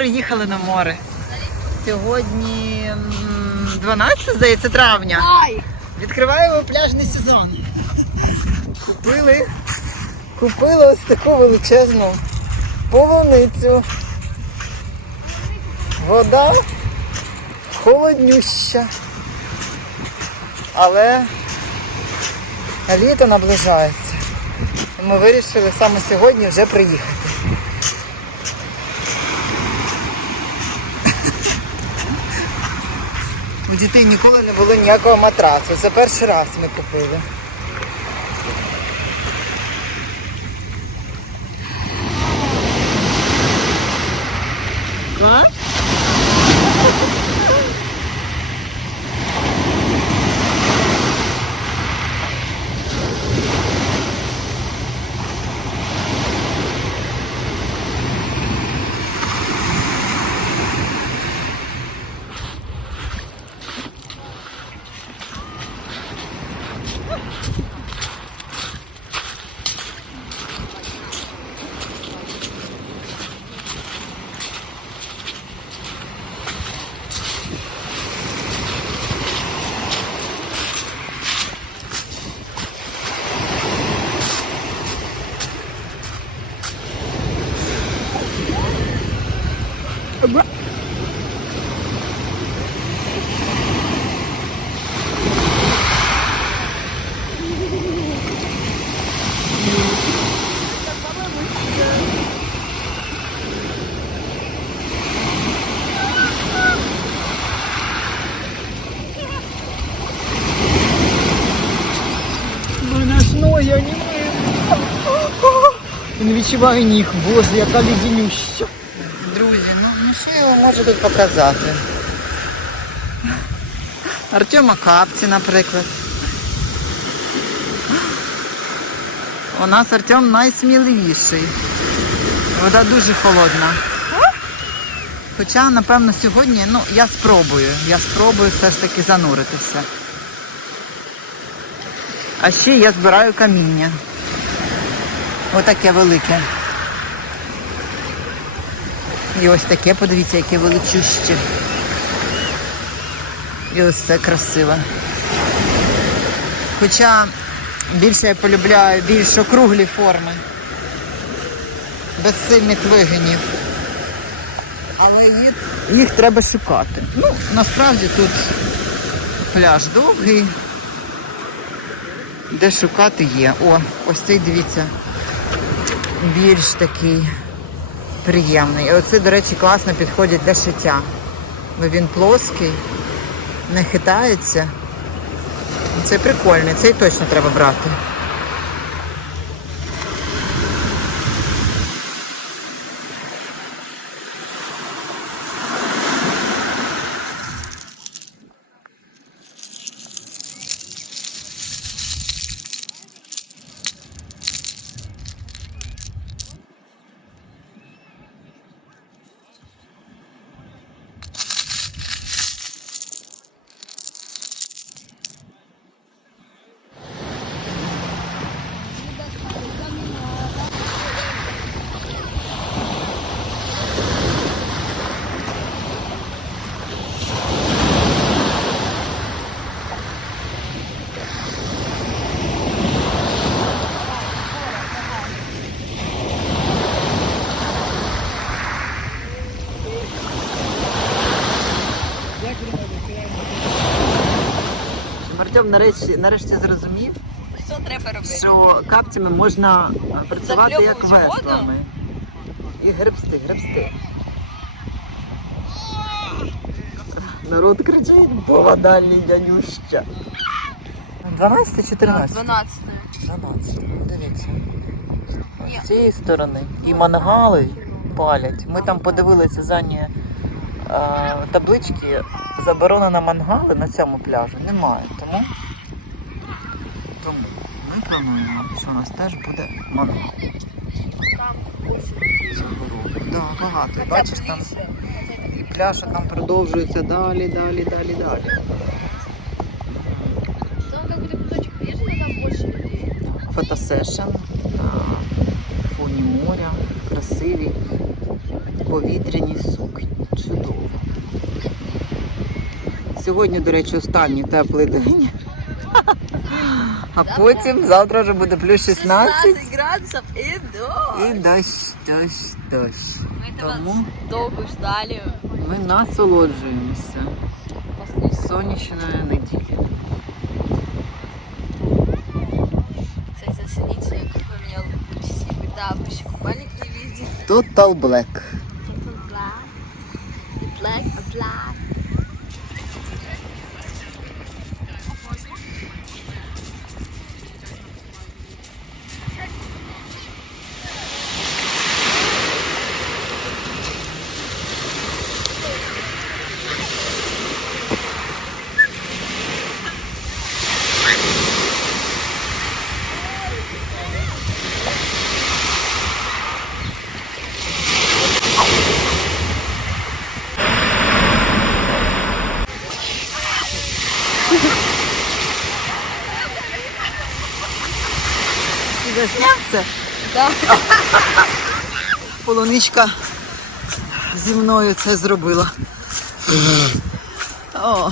Приїхали на море. Сьогодні 12, здається, травня. Відкриваємо пляжний сезон. Купили, купили ось таку величезну полуницю. Вода холоднюща. Але літо наближається. Ми вирішили саме сьогодні вже приїхати. У дітей ніколи не було ніякого матрацу. Це перший раз ми купили. Ноги, я не мию. Не відчуваю ніг, боже, яка лідінюща. Друзі, ну, ну що я вам можу тут показати? Артема капці, наприклад. У нас Артем найсміливіший. Вода дуже холодна. Хоча, напевно, сьогодні, ну, я спробую. Я спробую все ж таки зануритися. А ще я збираю каміння. Отаке велике. І ось таке, подивіться, яке величуще. І ось це красиво. Хоча більше я полюбляю більш округлі форми. Без сильних вигинів. Але їх, треба шукати. Ну, насправді тут пляж довгий. Де шукати є. О, ось цей дивіться. Більш такий приємний. І оце, до речі, класно підходить для шиття. Бо він плоский, не хитається. Це прикольний, цей точно треба брати. Артем нарешті, нарешті зрозумів, Що треба робити? що капцями можна працювати як веслами. І гребсти, гребсти. Народ кричить, бо вода лідянюща. 12 чи 13? 12. 12, дивіться. З цієї сторони. І мангали палять. Ми там подивилися е, таблички. Заборонено мангали на цьому пляжі немає. Тому, тому ми плануємо, що у нас теж буде мангал року. Да, багато. І Бачиш, там і пляж там продовжується далі, далі, далі, далі. Фотосешн на фоні моря, красиві повітряні сукні. Чудово. Сьогодні, до речі, останній теплий день. А потім завтра вже буде плюс 16 градусов и до. і дощ, дощ, дощ. Мы этого Тому долго ждали. ми насолоджуємося сонячною неділею. Кстати, оцените, какой у меня красивый. Да, вообще купальник не видит. Total Black. Black. Полуничка зі мною це зробила. О.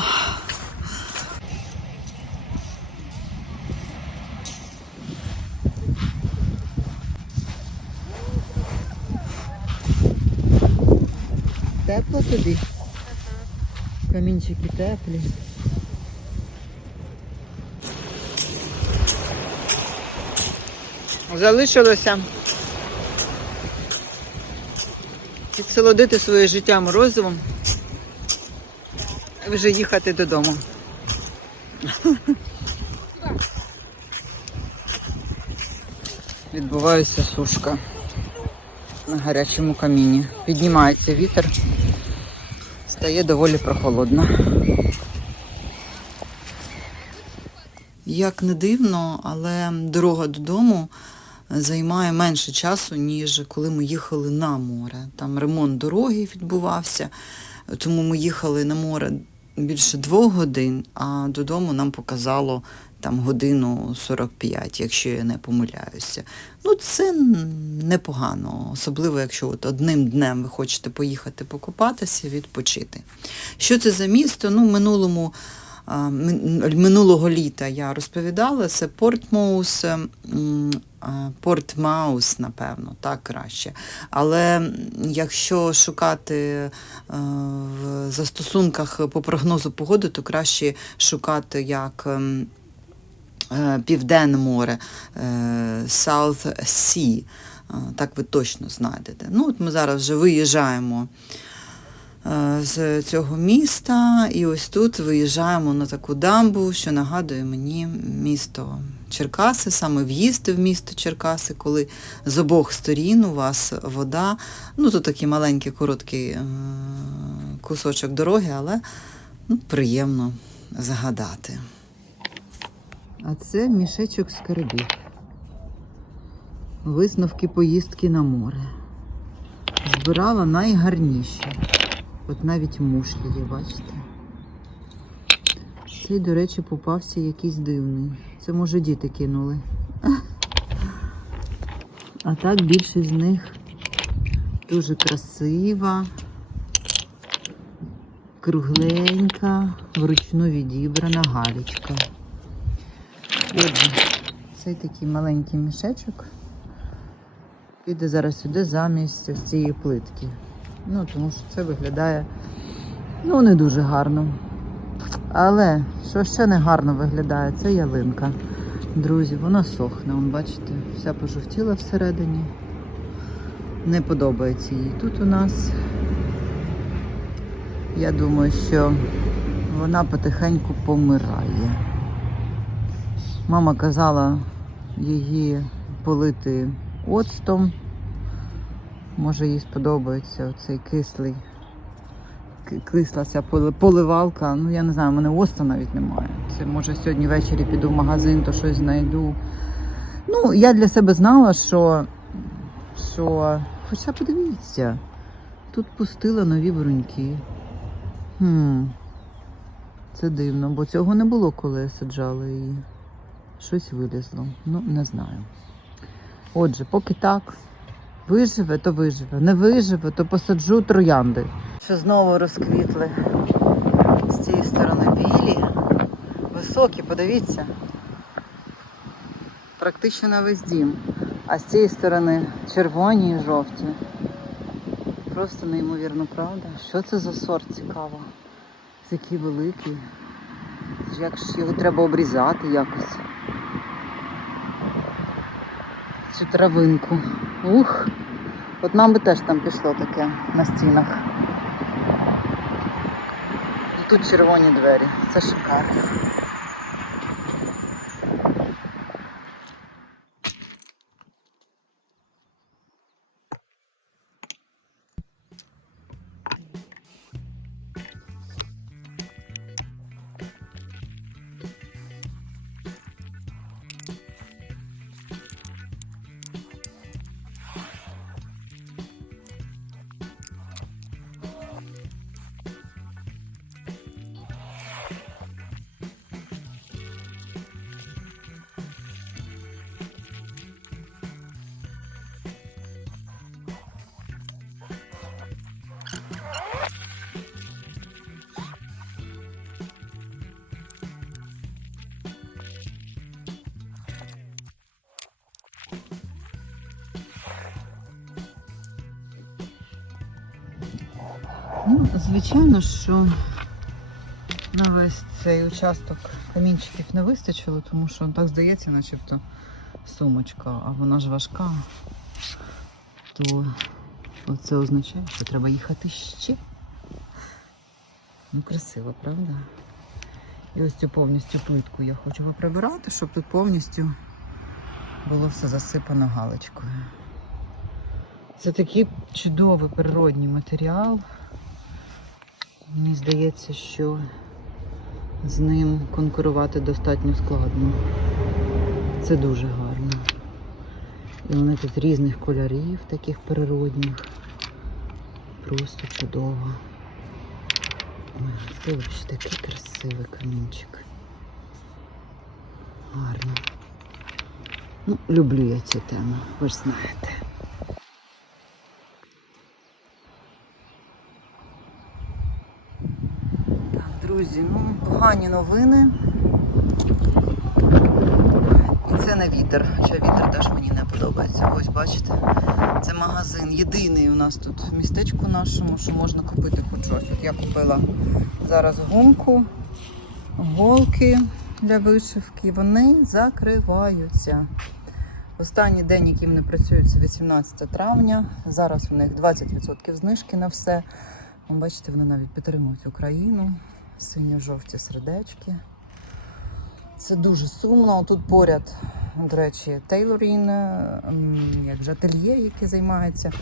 Тепло тобі? Камінчики теплі. Залишилося підсолодити своє життя морозивом і вже їхати додому. Відбувається сушка на гарячому каміні. Піднімається вітер, стає доволі прохолодно. Як не дивно, але дорога додому займає менше часу, ніж коли ми їхали на море. Там ремонт дороги відбувався, тому ми їхали на море більше двох годин, а додому нам показало там годину 45, якщо я не помиляюся. Ну, це непогано, особливо якщо от одним днем ви хочете поїхати покупатися, відпочити. Що це за місто? Ну, минулому минулого літа я розповідала, це Портмоус, Портмаус, напевно, так краще. Але якщо шукати е, в застосунках по прогнозу погоди, то краще шукати як е, Південне море, е, South Sea. Так ви точно знайдете. Ну, от ми зараз вже виїжджаємо з цього міста, і ось тут виїжджаємо на таку дамбу, що нагадує мені місто Черкаси, саме в'їзд в місто Черкаси, коли з обох сторін у вас вода. Ну, тут такий маленький короткий е, кусочок дороги, але ну, приємно згадати. А це мішечок скарбів. Висновки поїздки на море. Збирала найгарніші. От навіть мушлі є, бачите. Цей, до речі, попався якийсь дивний. Це, може, діти кинули. А так більшість з них дуже красива, кругленька, вручну відібрана галічка. Отже, цей такий маленький мішечок піде зараз сюди замість цієї плитки. Ну, тому що це виглядає ну, не дуже гарно. Але що ще не гарно виглядає, це ялинка. Друзі, вона сохне, Вон, бачите, вся пожовтіла всередині. Не подобається їй. Тут у нас, я думаю, що вона потихеньку помирає. Мама казала її полити оцтом. Може їй сподобається оцей кислий, ки- кисла ця поливалка. Ну я не знаю, в мене оцту навіть немає. Це може сьогодні ввечері піду в магазин, то щось знайду. Ну, я для себе знала, що, що... хоча подивіться, тут пустила нові бруньки. Хм. Це дивно, бо цього не було, коли я саджала її. Щось вилізло. Ну, не знаю. Отже, поки так. Виживе, то виживе. Не виживе, то посаджу троянди. Що знову розквітли з цієї сторони білі. Високі, подивіться. Практично на весь дім. А з цієї сторони червоні і жовті. Просто неймовірно, правда? Що це за сорт цікаво? Такий великий. Як ж його треба обрізати якось. Цю травинку. Ух! От нам би теж там пішло таке на стінах. Тут червоні двері. Це шикарно. Ну, звичайно, що на весь цей участок камінчиків не вистачило, тому що так здається, начебто сумочка, а вона ж важка. То це означає, що треба їхати ще. Ну, красиво, правда? І ось цю повністю плитку я хочу поприбирати, щоб тут повністю було все засипано галочкою. Це такий чудовий природній матеріал. Мені здається, що з ним конкурувати достатньо складно. Це дуже гарно. І вони тут різних кольорів, таких природних. Просто чудово. Ой, такий красивий камінчик. Гарно. Ну, люблю я цю тему, ви ж знаєте. Друзі, ну погані новини. І це не вітер. Хоча вітер теж мені не подобається. Ось бачите, це магазин. Єдиний у нас тут в містечку нашому, що можна купити хоч щось. От я купила зараз гумку, голки для вишивки. Вони закриваються. Останній день, яким не працюють, це 18 травня. Зараз у них 20% знижки на все. Бачите, вони навіть підтримують Україну. Синьо-жовті сердечки. Це дуже сумно. Тут поряд, до речі, Тейлорін, як же ательє, яке займається.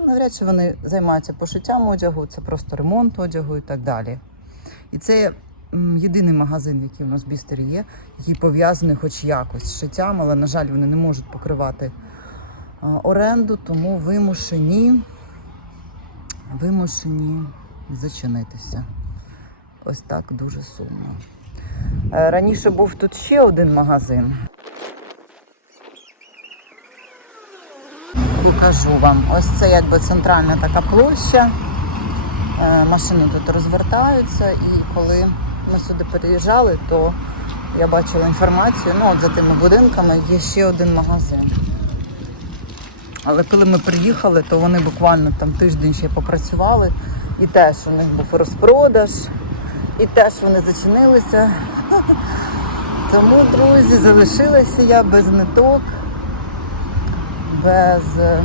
Ну, навряд чи вони займаються пошиттям одягу, це просто ремонт одягу і так далі. І це єдиний магазин, який у нас в Бістері є, який пов'язаний хоч якось з шиттям, але, на жаль, вони не можуть покривати оренду, тому вимушені вимушені зачинитися. Ось так дуже сумно. Е, Раніше був тут ще один магазин. Покажу вам. Ось це якби центральна така площа. Е, Машини тут розвертаються, і коли ми сюди переїжджали, то я бачила інформацію, ну от за тими будинками є ще один магазин. Але коли ми приїхали, то вони буквально там тиждень ще попрацювали, і теж у них був розпродаж, і теж вони зачинилися. Тому, друзі, залишилася я без ниток, без е,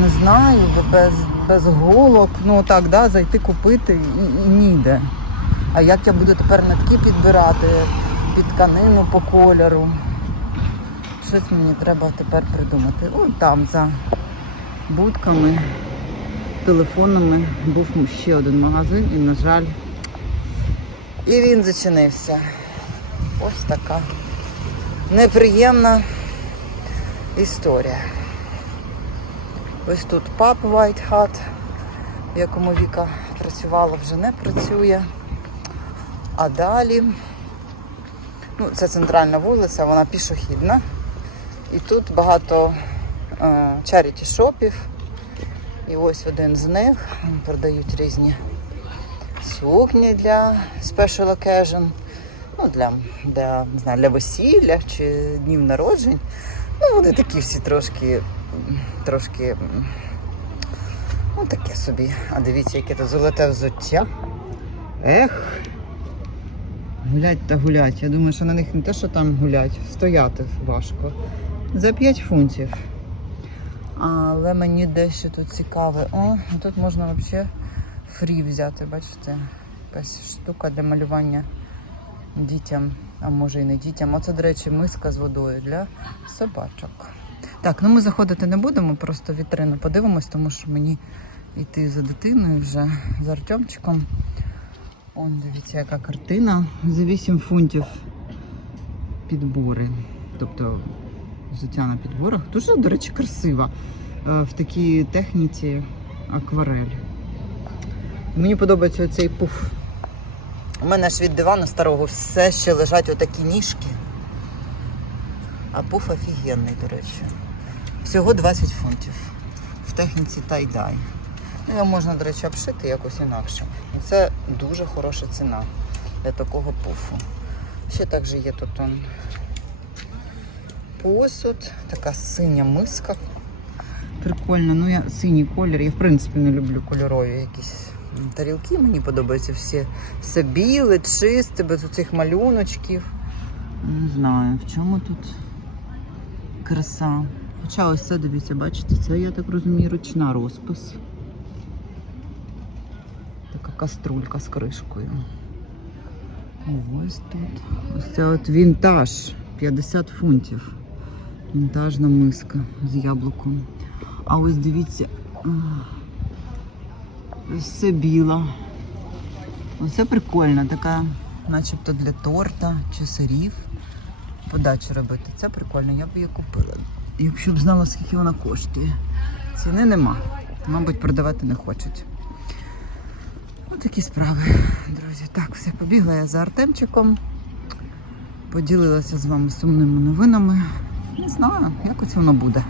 не знаю, без, без голок. Ну так, да, зайти купити і, і ніде. А як я буду тепер нитки підбирати під тканину по кольору? Щось мені треба тепер придумати. Ось там за будками, телефонами був ще один магазин і, на жаль, і він зачинився. Ось така неприємна історія. Ось тут паб White Hat, в якому Віка працювала, вже не працює. А далі, ну, це центральна вулиця, вона пішохідна. І тут багато чаріті шопів. І ось один з них продають різні сукні для special occasion, ну, для, для, не знаю, для весілля чи днів народжень. Ну, вони такі всі трошки, трошки, ну таке собі. А дивіться, яке тут золоте взуття. Ех. Гулять та гулять. Я думаю, що на них не те, що там гулять, стояти важко. За 5 фунтів. Але мені дещо тут цікаве. О, тут можна взагалі фрі взяти, бачите? Якась штука для малювання дітям, а може і не дітям. Оце, до речі, миска з водою для собачок. Так, ну ми заходити не будемо, просто вітрину подивимось, тому що мені йти за дитиною вже, за Артемчиком. Он, дивіться, яка картина. За 8 фунтів підбори. Тобто взуття на підборах. Дуже, до речі, красива. Е, В такій техніці акварель. Мені подобається цей пуф. У мене ж від дивану старого все ще лежать отакі ніжки. А пуф офігенний, до речі. Всього 20 фунтів. В техніці тай-дай. Ну, його можна, до речі, обшити якось інакше. І це дуже хороша ціна для такого пуфу. Ще також є тут он посуд, така синя миска. Прикольно, ну я синій колір. Я в принципі не люблю кольорові якісь тарілки. Мені подобається всі все біле, чисте, без оцих малюночків. Не знаю, в чому тут краса. Хоча ось це, дивіться, бачите, це, я так розумію, ручна розпис. Така каструлька з кришкою. Ось тут. Ось це от вінтаж. 50 фунтів. Вінтажна миска з яблуком. А ось дивіться. Ось це біла. Оце прикольно, така, начебто для торта чи сирів. Подачу робити. Це прикольно, я б її купила. Якщо б знала, скільки вона коштує. Ціни нема. Мабуть, продавати не хочуть. Ось такі справи, друзі. Так, все, побігла я за Артемчиком. Поділилася з вами сумними новинами. Не знаю, якось воно буде.